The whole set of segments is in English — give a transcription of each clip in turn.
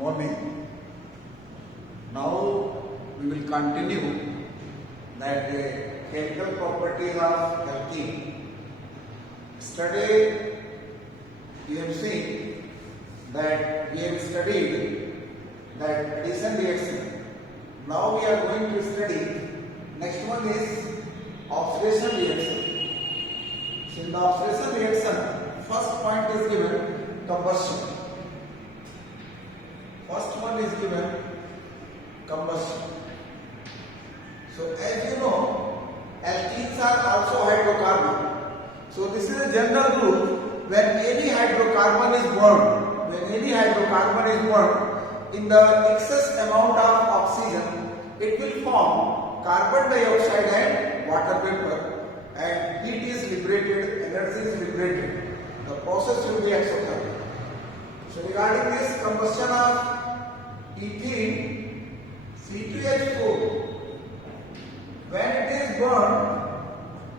morning. Now we will continue that chemical properties of alkene. Yesterday we have seen that we have studied that addition reaction. Now we are going to study next one is oxidation reaction. So in the oxidation reaction, first point is given combustion. First one is given combustion. So as you know, alkenes are also hydrocarbon. So this is a general rule. When any hydrocarbon is burned, in the excess amount of oxygen, it will form carbon dioxide and water vapor, and heat is liberated, energy is liberated. The process will be exothermic. So regarding this combustion of ethene C2H4, when it is burned,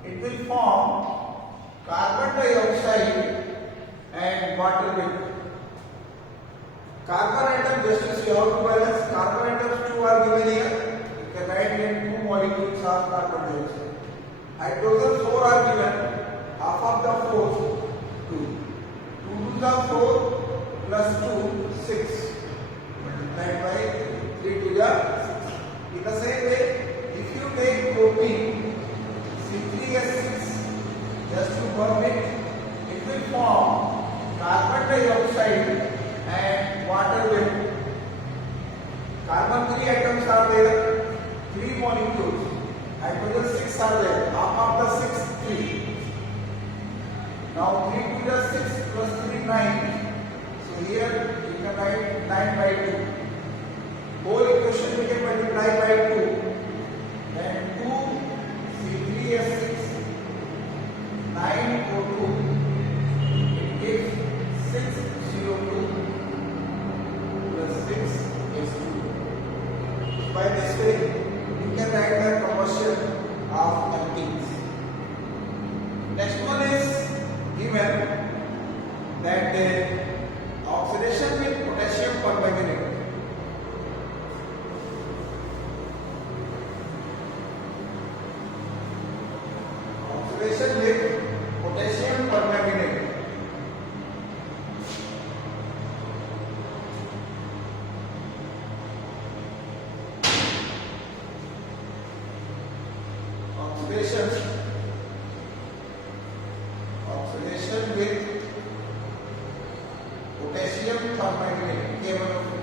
it will form carbon dioxide and water vapor. Carbon atom, just to see how to balance, carbon atoms 2 are given here. You can write in 2 molecules of carbon dioxide. Hydrogen 4 are given, half of the 4, 2. 2 to the 4 plus 2, 6. Multiplied by 3 to the 6. In the same way, if you take propene C3H6, just to burn it, it will form carbon dioxide and water vapor. Carbon 3 atoms are there, 3 molecules. Hydrogen 6 are there, half of the 6, 3. Now 3 to the 6 plus 3, 9. So here you can write 9 by 2. Whole equation we can multiply by 2. Then 2 C3H6, 9 O2, it gives 6 CO2 plus 6 H2. By this way, you can write the combustion of alkenes. Next one is given that oxidation with potassium permanganate. Oxidation with potassium permanganate. Oxidation with potassium permanganate, K1O4.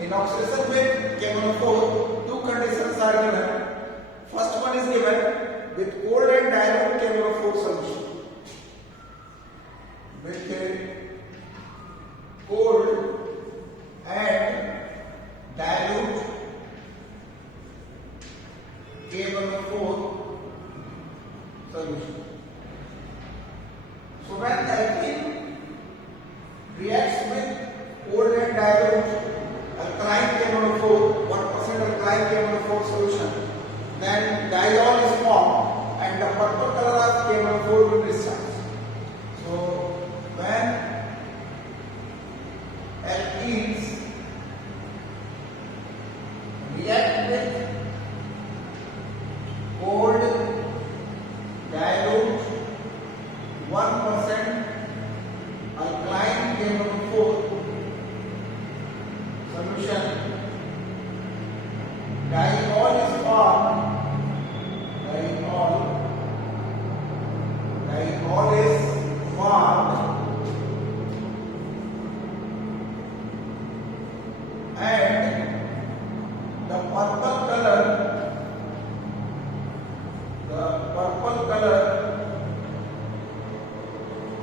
In oxidation with K1O4, two conditions are given. First one is given with cold and dilute K1O4 solution. With cold and dilute K1O4 solution. So when alkene reacts with cold and dilute alkaline K1O4, 1% alkaline K1O4 solution, then diol is formed and the purple color of K1O4 will discharge. So when alkenes react with cold dilute 1% alkaline K1O4 solution, diol is formed. Diol is formed, and the purple color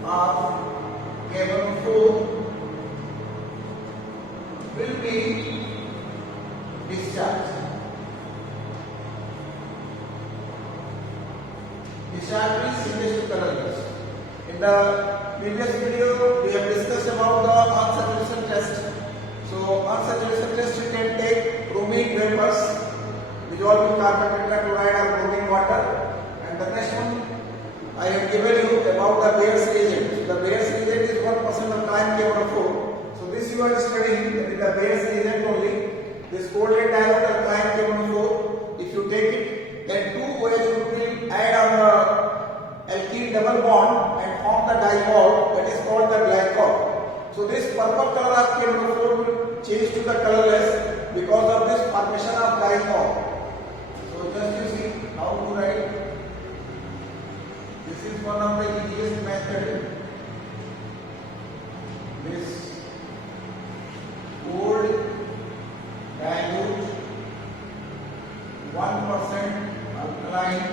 of K1O4 will be discharged. Discharge means changes to colorless. In the previous video, we have discussed about the unsaturation test. So, unsaturation test, you can take bromine vapors, dissolved carbon tetrachloride or bromine water, and the next one I have given you about the Bayer's reagent. The Bayer's reagent is you are studying that in the base agent only, this covalent diode alkyne KMnO4, if you take it, then two OH group will add on the alkene double bond and form the dipole, that is called the glycol. So this purple color of KMnO4 will change to the colorless because of this formation of dipole. So just you see how to write. This is one of the easiest method. This gold dilute 1% alkaline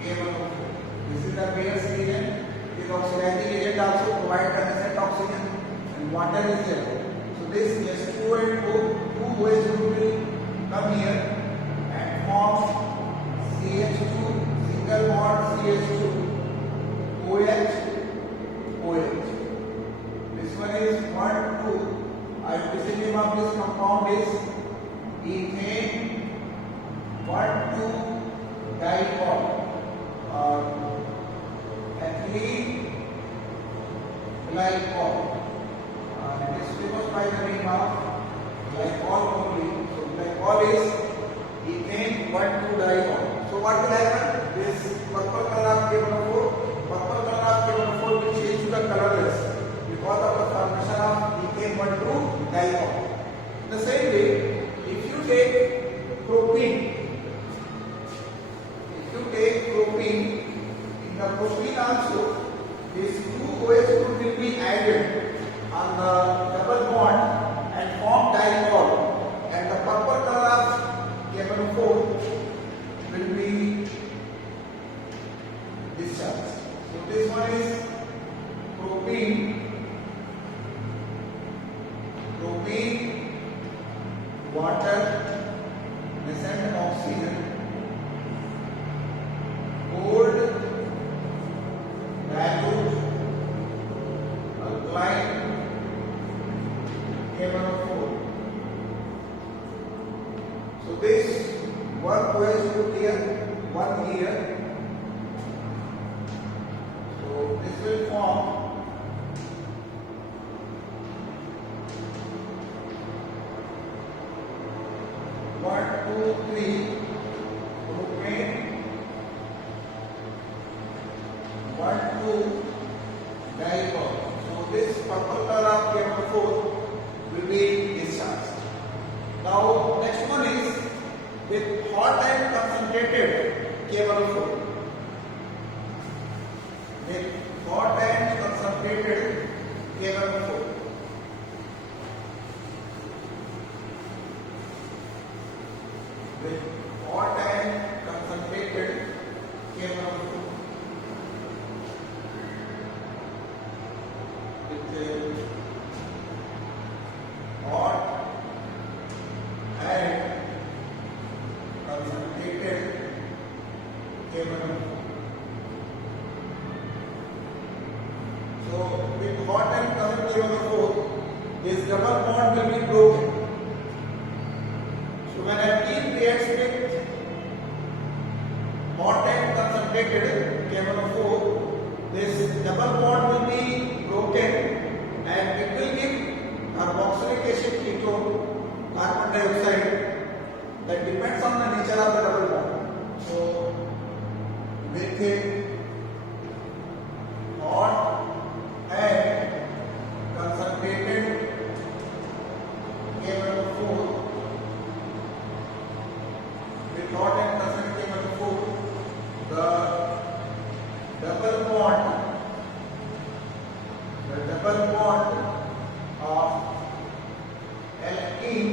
KMnO4. This is the base agent. This oxidizing agent also provide constant oxygen and water is there. So this H2O and two OH group will come here and form CH2 single bond CH2 OH. This one is 1, 2. IUPAC name of this compound is ethane 1,2 dipole or ethylene glycol. It is famous by the name of glycol only. So glycol is ethane 1,2 dipole. So what will happen? This purple color of KMnO4 will change to the colorless because of the formation of ethane 1,2 dipole. The same way, if you take propene, in the propene also, these two OH group will be added on the double bond and form dipole, and the purple color of KMnO4 will be discharged. So this one is propene, water, nascent oxygen, gold dilute alkaline KMnO4. So this one OH group here, one here. So this will form 1, 2, 3 propane 1, 2 dipole. So this purple color of KMnO4 will be discharged. Now next one is with hot and concentrated KMnO4. With hot and concentrated KMnO4. With hot and concentrated KMnO4. With hot and concentrated KMnO4. So with hot and concentrated KMnO4, this double bond will be broken. So when alkene reacts with hot and concentrated KMnO4, this double bond will be broken and it will give carboxylic acid ketone, carbon dioxide, that depends on the nature of the double bond. So with hot and concentrated KMnO4, with hot and concentrated KMnO4, the double bond of alkene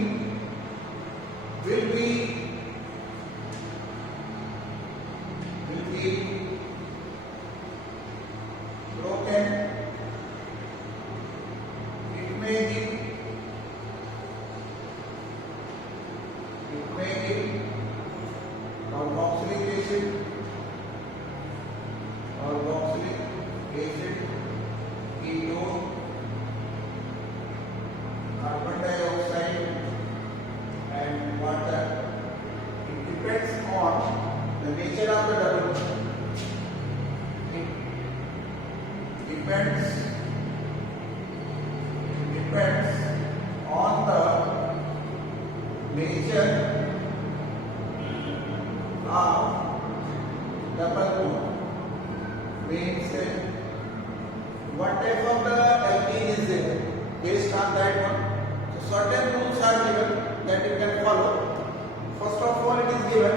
will be broken. It may be carboxylic acid, ketone, carbon dioxide and water. It depends on the nature of the double bond. It depends double bond. Means what type of the alkene is there based on that one. So certain rules are given that you can follow. First of all, it is given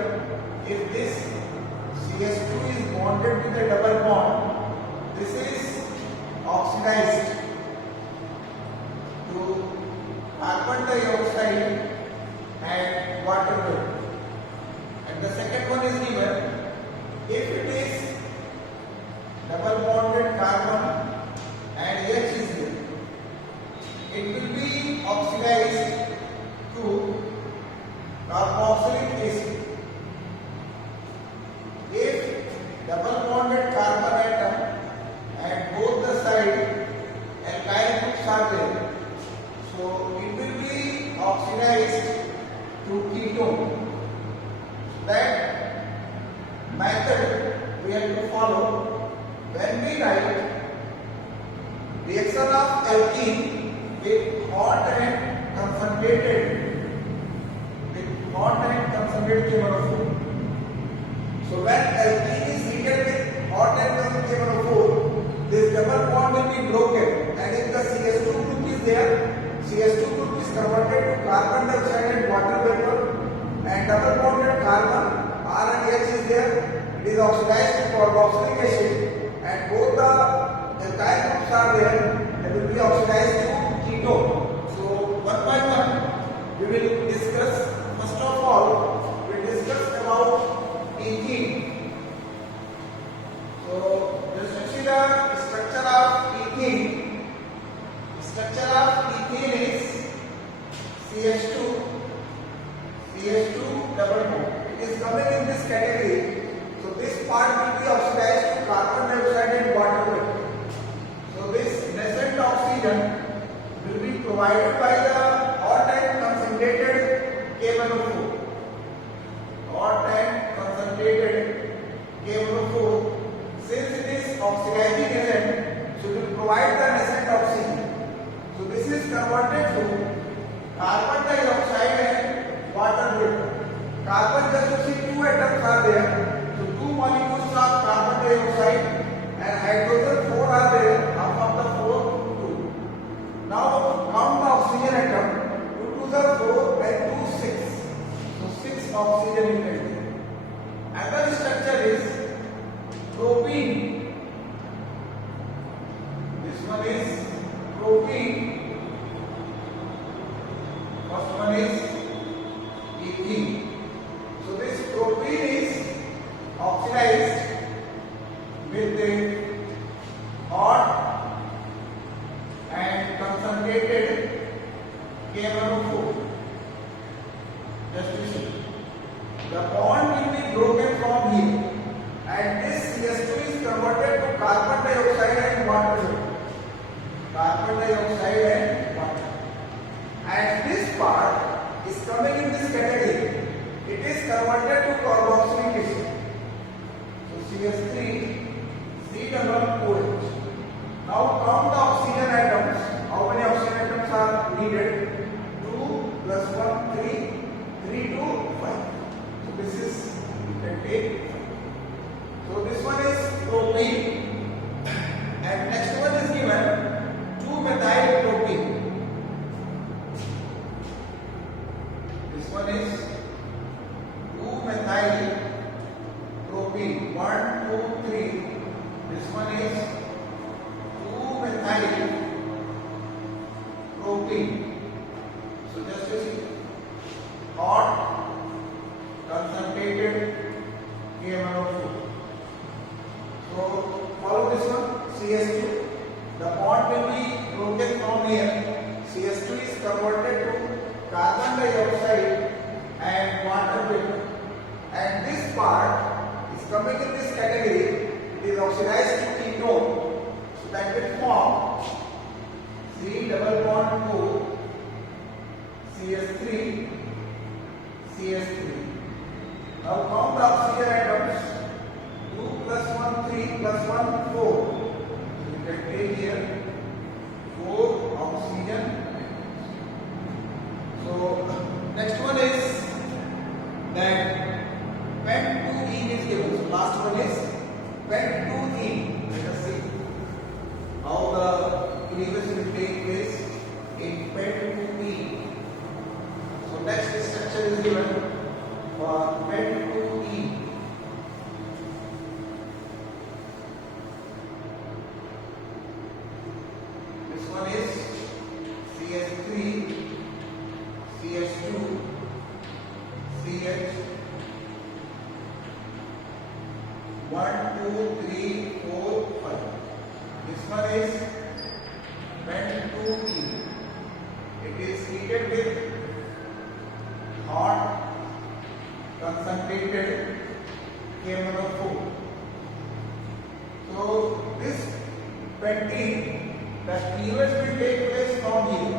if this CH2 is bonded with a double bond, this is oxidized to carbon dioxide and water vapor. And the second one is given if it is double bonded carbon and H is there, it will be oxidized to carboxylic acid. If double bonded carbon atom and both the side alkyl groups are there, so it will be oxidized to ketone. That method we have to follow when we write reaction of alkene with hot and concentrated chemotherapy. So when alkene is heated with hot and concentrated chemotherapy, this double bond will be broken, and if the CH2 group is there, CH2 group is converted to carbon dioxide and water vapor, and double bonded carbon R and H is there, it is oxidized to carboxylic acid, and both the alkyl groups are there, it will be oxidized to ketone. So one by one we will discuss. First of all, we will discuss about ethene. So just see the structure of ethene. Structure of ethene is CH2 double bond. It is coming in this category. So this part will be oxidized to carbon dioxide and water vapor. So this nascent oxygen will be provided by the hot and concentrated KMnO4. Hot and concentrated KMnO4. Since it is oxidizing agent, so it will provide the nascent oxygen. So this is converted to carbon dioxide and water vapor. Carbon, just to see two atoms are there. So two molecules of carbon dioxide and hydrogen 4 are there. Half of the 4, 2. Now count the oxygen atom. 2 2s are 4 and 2 6. So 6 oxygen is there. Another structure is propene. This one is propene. First one is ethene. So this propene is oxidized with the hot and concentrated KMnO4. Just to see, the bond will be broken from here, and this CH2 is converted to carbon dioxide and water. Carbon dioxide and water. And this part is coming in this category. It is converted to carboxylic acid. So CH3 C-double-OH. Now count the oxygen atoms. How many oxygen atoms are needed? 2 plus 1, 3, 3 to 5. So this is, you can take. So this one is propene. And next one is given 2-methyl propene. This one is 2-methyl propene. 1, 2, 3. This one is 2-methyl propene. So just to see, hot concentrated KMnO4. So follow this one, CH2. The bond will be broken from here. CH2 is converted to carbon dioxide and water vapor. And this part is coming in this category. It is oxidized to ketone. So that will form C-double-bond-O CH3 CH3. Now count the oxygen atoms. 2 plus 1, 3 plus 1, 4. So you can take here 4 oxygen atoms. So next one is that when 2 ene is given. So last one is pent-2-ene. Let us see how the elevation will take place in pent-2-ene. So next structure is given for pent-2-ene. This one is CH3, CH2, CH 1, 2, 3, 4, 5. This one is pent-2-ene. It is heated with hot concentrated KMnO4. So this pentene, the cleavage will take place from here,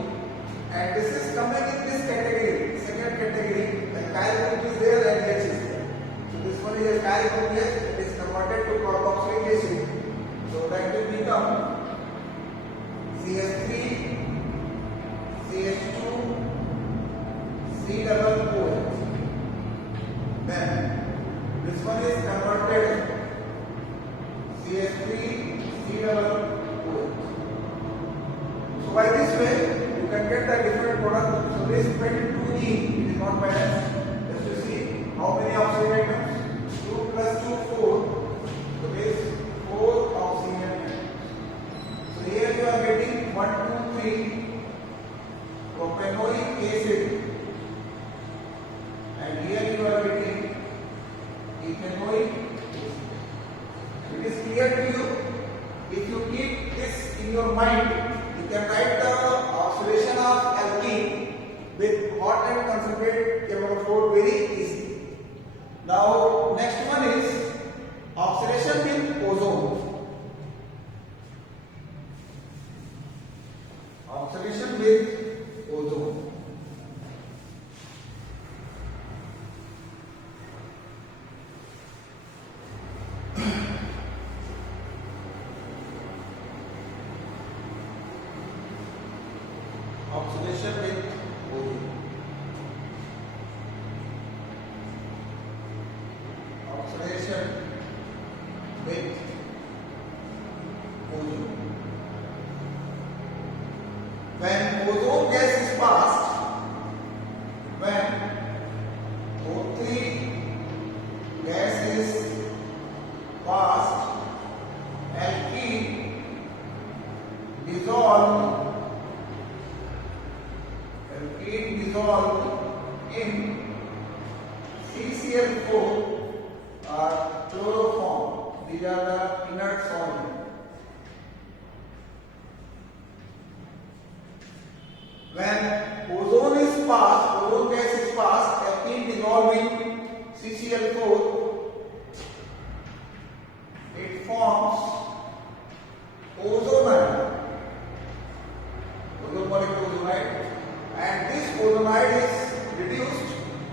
and this is coming in this category, second category. The chiral group is there and H is there. So this one is a chiral group H. It is converted to carboxylic acid. So that will become CH3, CH2, C-double-OH. Then this one is converted CH3, C-double-OH. So by this way you can get the different product. So this pent-2-ene is not balanced. Just to see how many oxygen atoms. 2 plus 2, 4. So this 4 oxygen atoms. So here you are getting 1, 2, 3 propanoic acid, and here you are getting ethanoic acid. It is clear to you. If you keep this in your mind, you can write the oxidation of alkene with hot and concentrated KMnO4 very easily. Now next one is oxidation with ozone. Oxidation with ozone. Oxidation with ozone. Oxidation with ozone. When ozone gas is passed, when O3 gas is passed, alkene dissolved in CCl4 or chloroform. These are the inert solvents. When ozone is passed, ozone gas is passed, alkene dissolving CCl4, it forms ozonide, ozone molecule ozonide, and this ozonide is reduced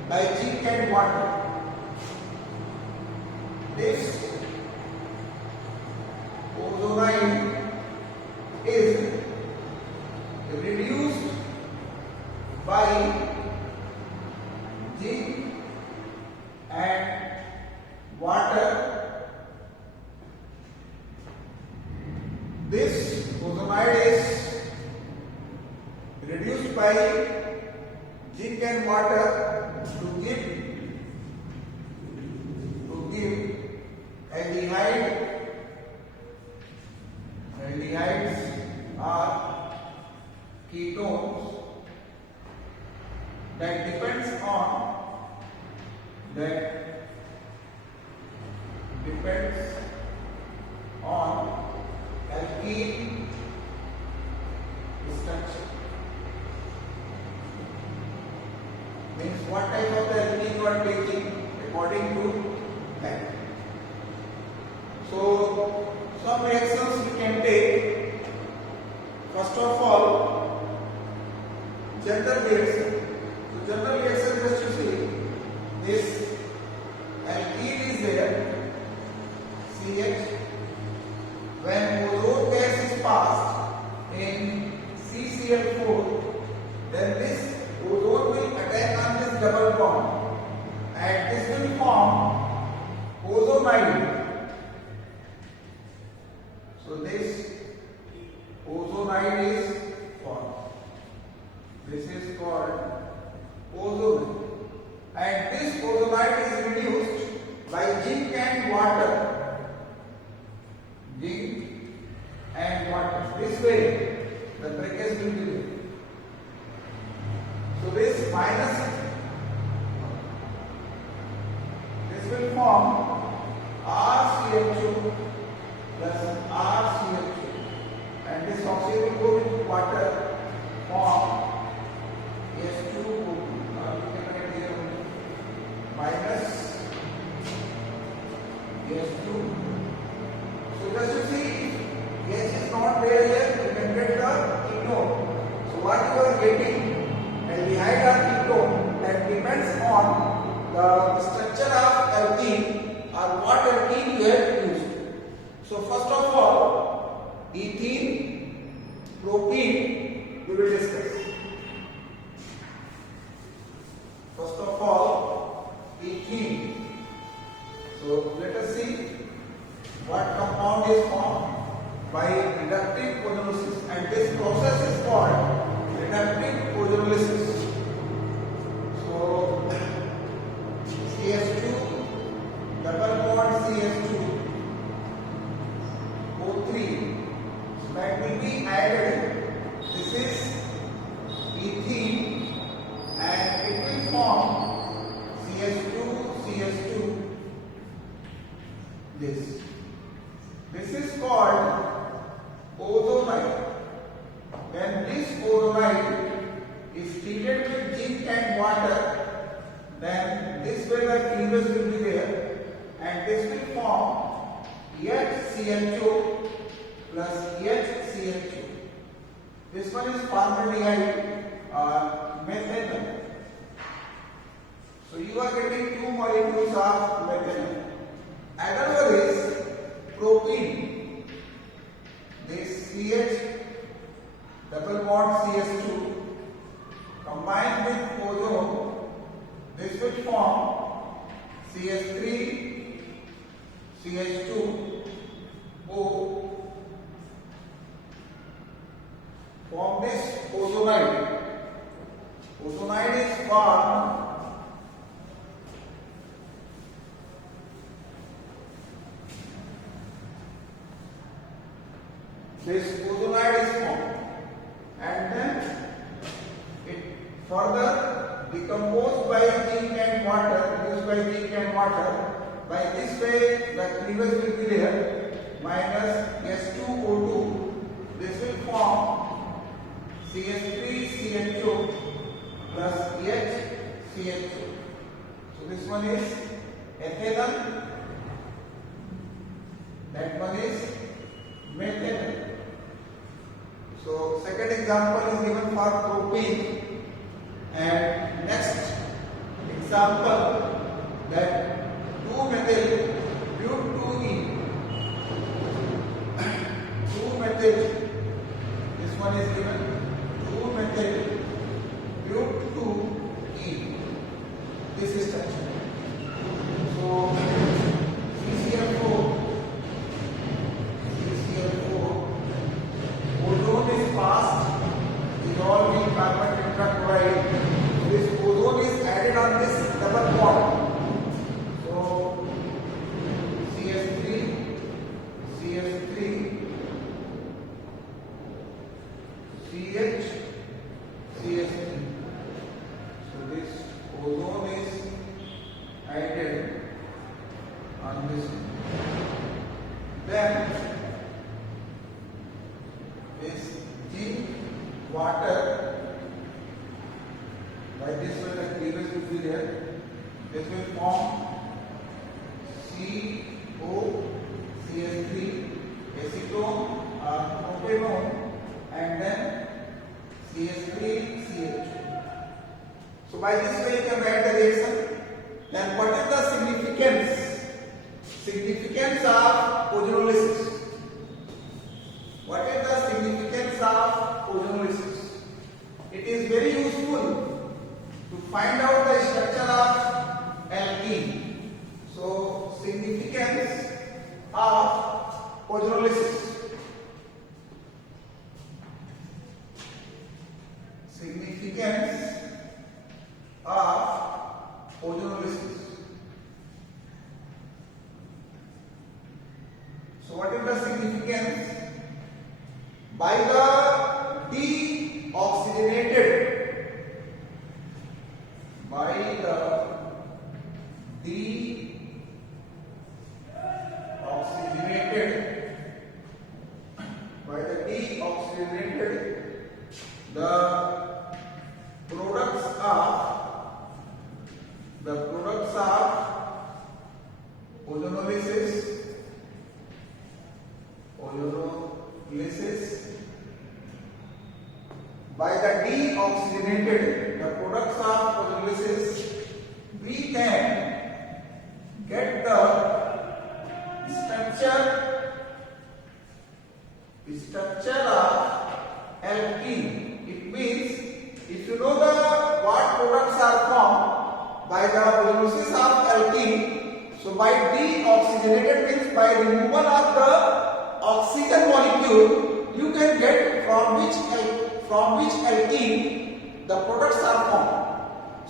by zinc and water. This ozonide is reduced by zinc and water. This ozonide is reduced by zinc and water to give aldehyde. Aldehydes are ketones that depends on alkene structure. Means what type of the alkene you are taking according to that. So some reactions we can take. First of all, general reaction. So general reaction, just to see, this alkene is there, CH. When ozone gas is passed in CCl4, then this ozone will attack on this double bond, and this will form ozonide. So this ozonide is formed. This is called ozonide. And this ozonide is reduced by zinc and water. Zinc and water. This way the breakage will be there. So this minus, this will form RCH2 plus RCH2, and this oxygen will go with water, form S2O2. Now you can write here minus S2. So just you see, H is not there here, you can get the ketone. So what you are getting aldehyde or ketone, that depends on the structure of alkene or what alkene you have used. So first of all, ethene, propene we will discuss. First of all, ethene. So let us see what compound is formed by reductive ozonolysis, and this process is called reductive ozonolysis. So CH2, double bond CH2, O3, so that will be added. This is ethene, and it will form CH2, CH2. This is called ozonide. When this ozonide is treated with zinc and water, then this way the cleavage will be there, and this will form HCHO plus HCHO. This one is formaldehyde or methanol. So you are getting two molecules of methanol. Another is propene. This CH double bond CH2 combined with ozone, this will form CH3 CH2 O. Form this ozonide. Ozonide is formed this ozonide is formed, and then it further decomposed by zinc and water, reduced by zinc and water. By this way the cleavage will be there, minus S2O2. This will form CH3CHO plus HCHO. So this one is ethanol, that one is methanol. So second example is given for propene, and next example, that 2-methyl butene. 2-methyl, this one is given 2-methyl butene. This is structure. So CCl4, ozone is fast dissolving carbon tetrachloride. This ozone is added on this double bond. So CH3, CH3, CH, CH3. So this ozone is added on this. Then is zinc, water. By this way the cleavage will be there. This will form CO, CH3, acetone or propanone, and then CH3, CH2. So by this way you can write the reaction. Then what is the significance? Significance of ozonolysis. What is the significance of ozonolysis? It is very useful to find out the structure of alkene. So significance significance of ozonolysis. Significance of ozonolysis. So what is the significance? By the deoxygenated by the deoxygenated the products of ozonolysis by the deoxygenated the products of ozonolysis we can get the structure of alkene. It means if you know the what products are formed by the ozonolysis of alkene, so by deoxygenated means by removal of the oxygen molecule you can get from which alkene the products are formed.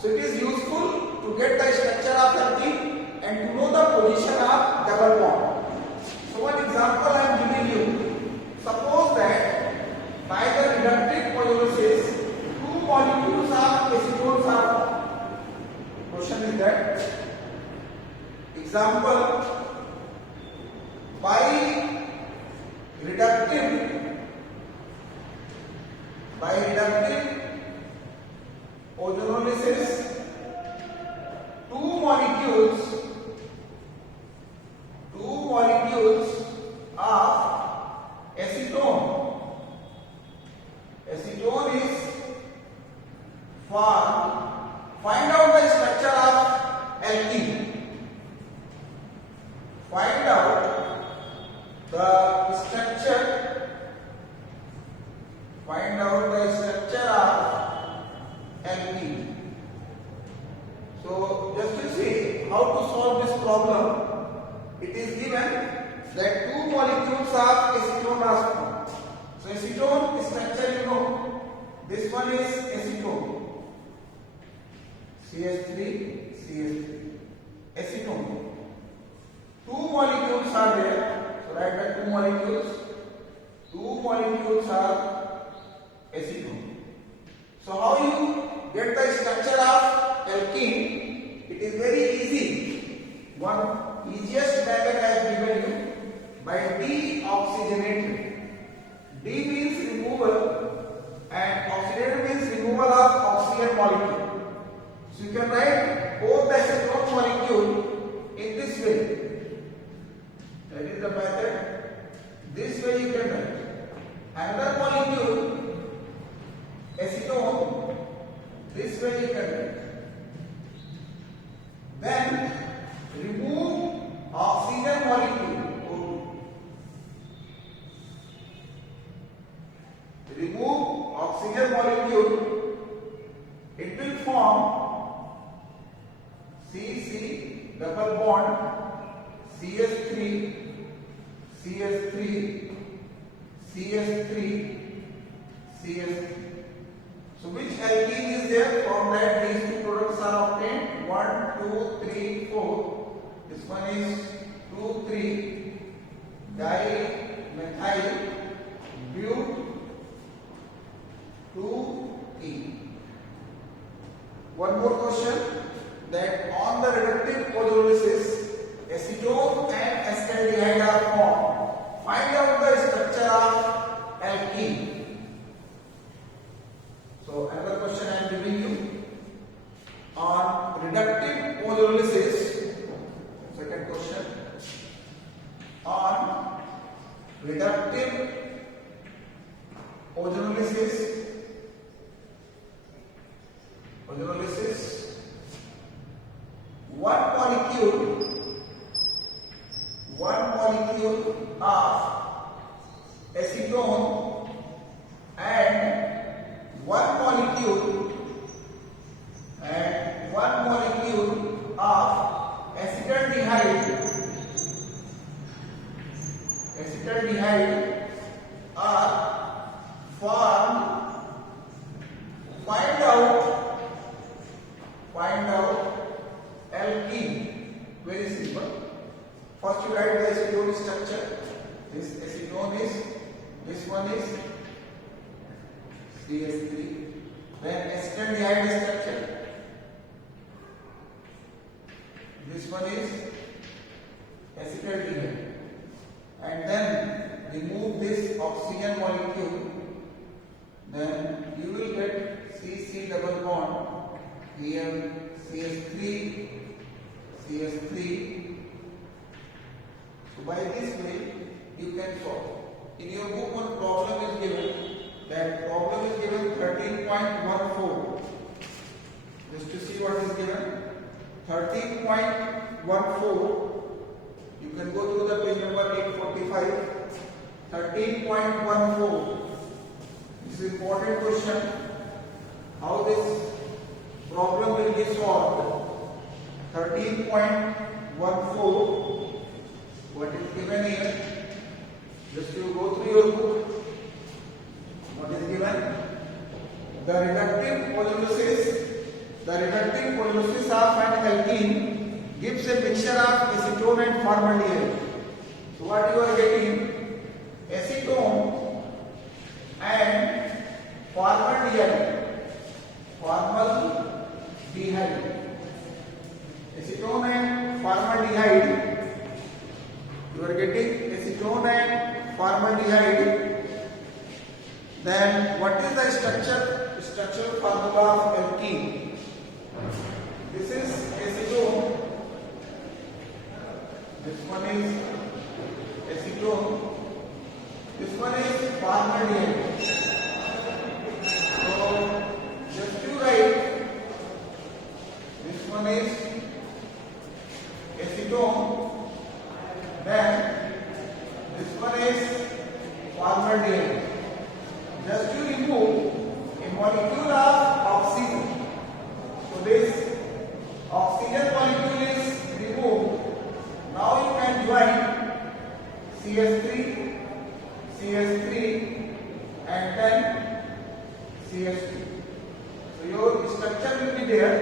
So it is useful to get the structure of alkene and to know the position of double bond. So one example I am giving you. Suppose that by the reductive ozonolysis two molecules of acetones are formed. Question is that example, by reductive ozonolysis two molecules of acetone is formed. Find out the structure of alkene. Find out the structure of alkene. So just to see how to solve this problem, it is given that two molecules of acetone are formed. So acetone structure you know, this one is acetone, CH3 acetone. Two molecules are there, so write the two molecules are acetone. So how you get the structure of alkene? It is very easy. One easiest method I have given you by deoxygenated. D means removal and oxidated means removal of oxygen molecule. So you can write both the acetone molecule in this way. That is the method. This way you can write. Another molecule acetone, this way you can write. Then remove oxygen molecule. Remove oxygen molecule. It will form CC double bond CH3 CH3. So which alkene is there? From that these two products are obtained. 1, 2, 3, 4. This one is 2, 3 dimethyl but 2E. One more question, that on the reductive ozonolysis acetone and acetaldehyde are formed. Find out the structure of alkene. So another question I am giving you on reductive ozonolysis. Second question on reductive ozonolysis. One molecule of acetone and one molecule of acetaldehyde acetaldehyde are formed. Find out alkene. Very simple. First you write the acetone structure. This acetone is, this one is CH3. Then acetaldehyde structure. This one is acetaldehyde. And then remove this oxygen molecule. Then you will get CC double bond. Here CH3, CH3. So by this way you can solve. In your book one problem is given. That problem is given 13.14. Just to see what is given. 13.14. You can go through the page number 845. 13.14. This is important question. How this problem will be solved? 13.14. What is given here? Just you go through your book. What is given? The reductive polymerization of an alkene gives a mixture of acetone and formaldehyde. So what you are getting? Acetone and formaldehyde. Acetone and formaldehyde. You are getting acetone and formaldehyde. Then what is the structural formula of alkene? This is acetone. This one is acetone. This one is formaldehyde. So just to write, this one is acetone. Then this one is formaldehyde. Just to remove a molecule of oxygen. So this oxygen molecule is removed. Now you can join CH3, and then CH2. So your structure will be there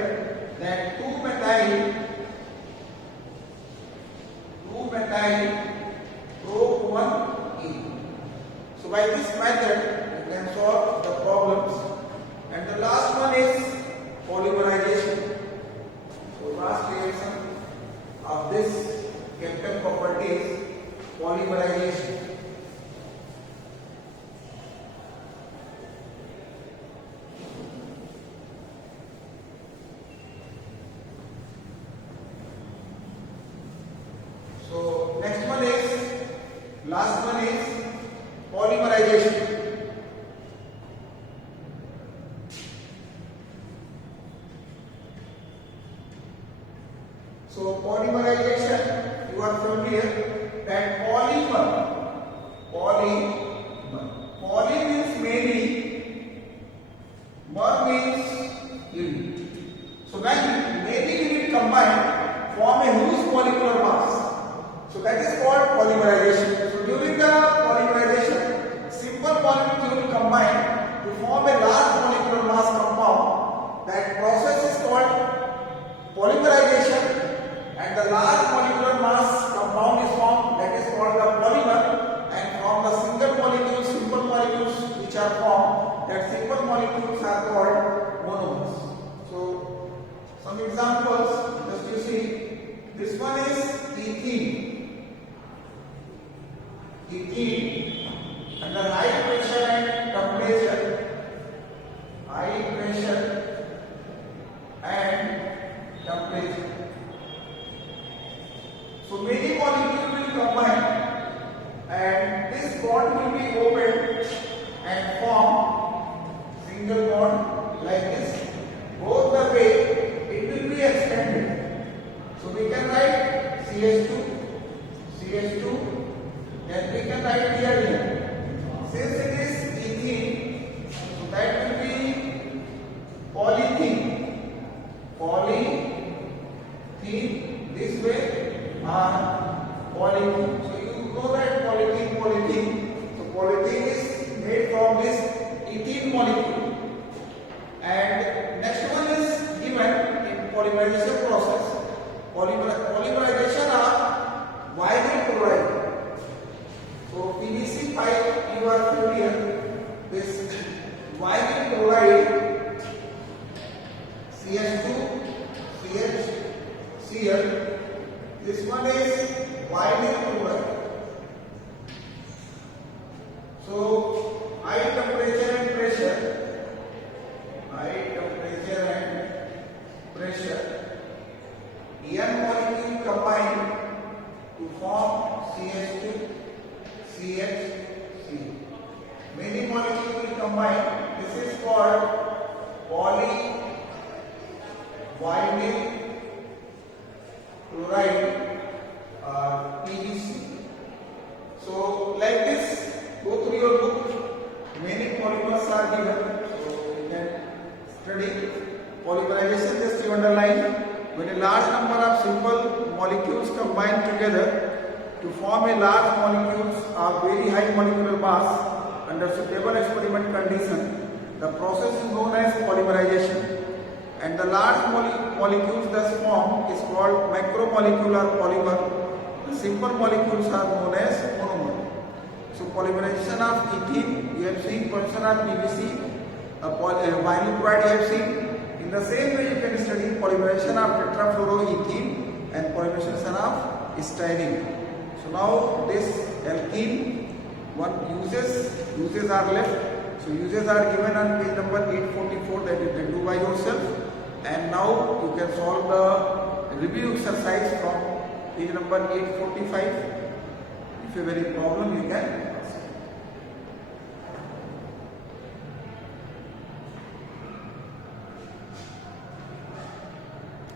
that 2-methyl group 1E. So by this method you can solve the problems. And the last one is polymerization. So last reaction of this chemical property is polymerization. So next one is, last one is polymerization. So polymerization, you are familiar that polymer means many, mer means unit. So when many units combine form a huge molecular mass. So that is called polymerization. So during the polymerization, simple molecule combine to form a large molecular mass compound. That process is called polymerization, and the large molecular mass compound is formed. That is called the polymer. And from the single molecules, simple molecules which are formed, that simple molecules are called monomers. So some examples, just you see, this one is ethene. Under high pressure and temperature, so many molecules will combine and this bond will be opened and form single bond like this. Both the way it will be extended. So we can write CH2, then we can write here. Since it is ethene, so that will be polythene. This way are polythene. So you know that polythene, polythene is made from this ethene molecule. And next one is given in polymerization process. Polymerization of vinyl chloride. So PVC pipe, you are familiar with vinyl chloride, CH2, CH, Cl. This one is vinyl chloride. So high temperature and pressure, N molecule combine to form CH2, CH, C. Many molecules will combine. This is called polyvinyl chloride, PVC. So like this, go through your book. Many polymers are given, so you can study polymerization. Just you underline, when a large number of simple molecules combine together to form a large molecules of very high molecular mass under suitable experiment condition, the process is known as polymerization. And the large molecules thus formed is called macromolecular polymer. The simple molecules are known as monomer. So polymerization of ethene, you have seen, polymerization of PVC, vinyl chloride you have seen. In the same way, you can study polymerization of tetrafluoroethene and polymerization of styrene. So now this alkene, one uses are left. So uses are given on page number 844 that you can do by yourself. And now you can solve the review exercise from page number 845. If you have any problem, you can